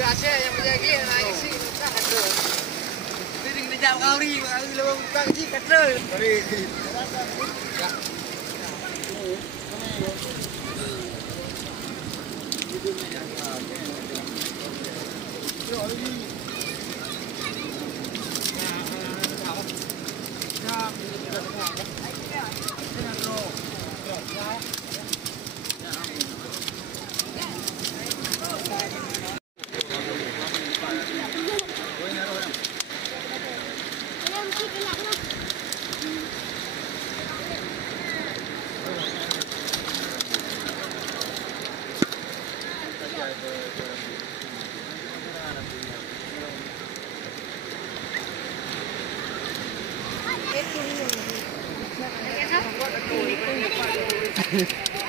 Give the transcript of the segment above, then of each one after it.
Asyik yang berjagi naik sini tak ada. Jadi kena jauh kali, lewat buka kecil kata. Mari. Ya.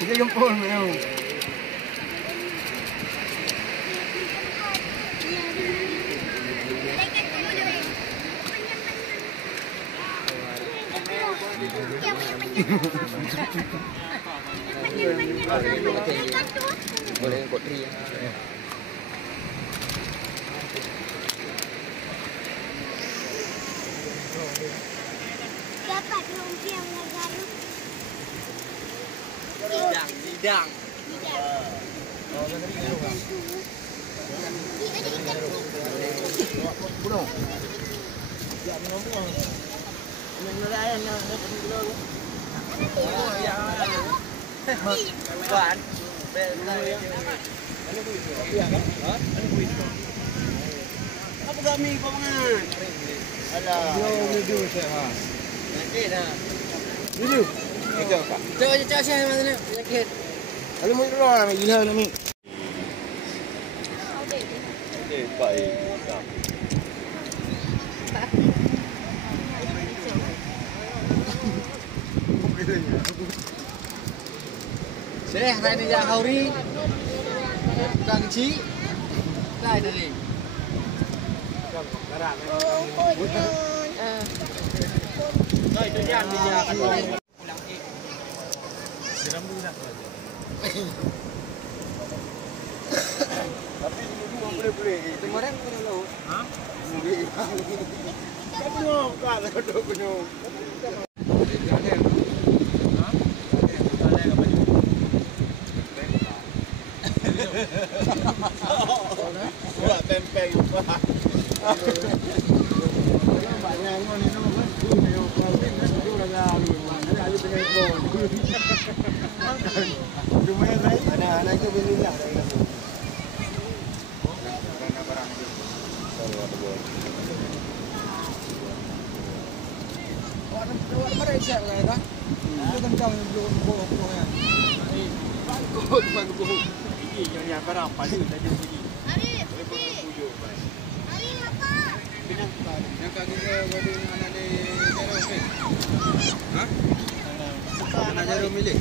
Kita gempur memang. Boleh ikut tri. Dapat lumpia mengajar. Lidang. Bunuh. Ya, ngomong. Menulayan nak dulu. Oh, ya. Buat. Apa kami pamangan? Alah. Yo, dulu saya. Sakit dah. Dulu. Tiga pak. Cak saya mana sakit. Kalau mau keluar nak gila nak ni. Okey, baik. Saya hari ni hari buka kecil. Dah tadi. Garak. Rồi tôi đi ăn bây giờ ăn đây. Tapi dulu boleh. Kemarin aku dulu. Hah? Boleh. Kau punya kan ada punya. Buat tempeng apa? Banyak orang ni nama kan? Tu ni orang ni kan? Tu orang lalu. Ada ada tengah ikut. Lumayan baik. Anak itu beli lah. Barang-barang tu. Orang mana siap kan? Itu kan kau yang belum bohong ya. Bangku. Ini yang barang paling saja bunyi. Hari apa? Yang kaki ke bodi anak ni jarum ni. Ha? Anak jarum milik.